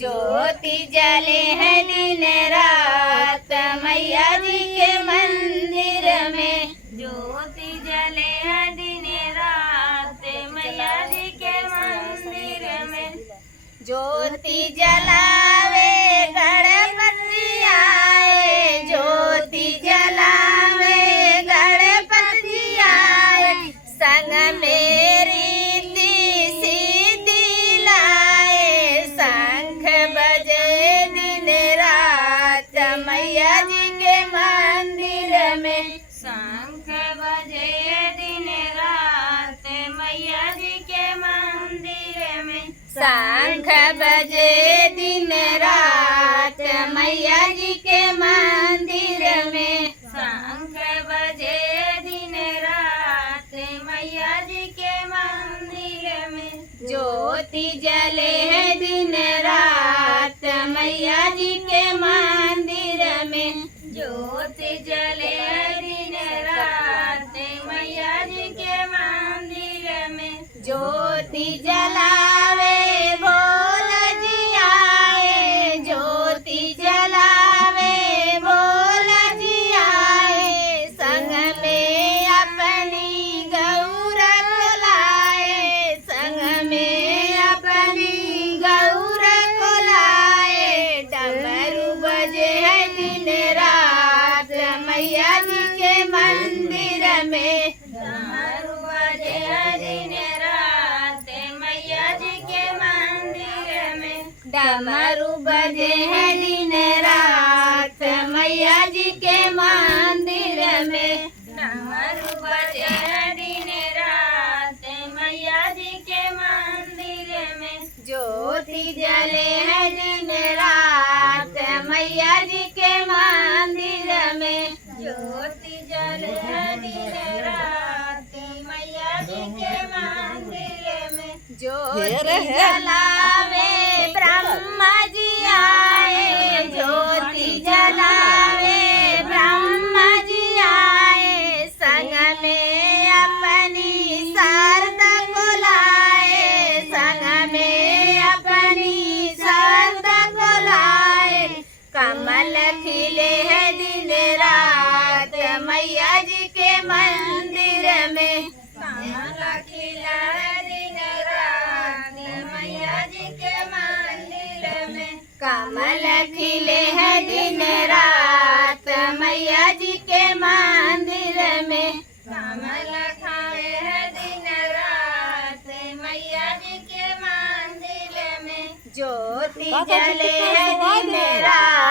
ज्योति जले है दिन रात मैया जी के मंदिर में। ज्योति जले है दिन रात मैया जी के मंदिर में। ज्योति जलावे गणपति आए, ज्योति जलावे गणपति आए, संग मेरी सीधी लाए। शंख बजे दिन रात मैया जी के मंदिर में। शंख बजे दिन रात मैया जी के मंदिर में। शंख बजे दिन रात मैया जी के मंदिर में। शंख बजे दिन रात मैया जी के मंदिर में। ज्योति जले है दिन रात मैया जी के मंदिर में। ज्योति जले है दिन रात मैया जी के मंदिर में। ज्योति जलावे बोल जी आए, ज्योति जलावे बोल जी आए, संग में अपनी गौरा को लाए। संग में अपनी गौरा को लाए। डमरू बजे है दिन रात मैया जी के मंदिर में। डमरू बजे है दिन रात मैया जी के मंदिर में। डमरू बजे है दिन रात मैया जी के मंदिर में। डमरू बजे है दिन रात मैया जी के मंदिर में। ज्योति जले है दिन रात मैया जी के मंदिर में। ज्योति जले है दिन रात मैया जी के मंदिर में। ज्योति जलावे ब्रह्मा जी आए, ज्योति जलावे ब्रह्मा जी आए, संग में अपनी शारदा को लाए। संग में अपनी शारदा को लाए। कमल खिले है दिन रात मैया जी के मंदिर में। कमल खिला है दिन रात मैया जी के मंदिर में। कमल खिले है दिन रात मैया जी के मंदिर में। कमल खाए है दिन रात मैया जी के मंदिर में। ज्योति जले है दिन रात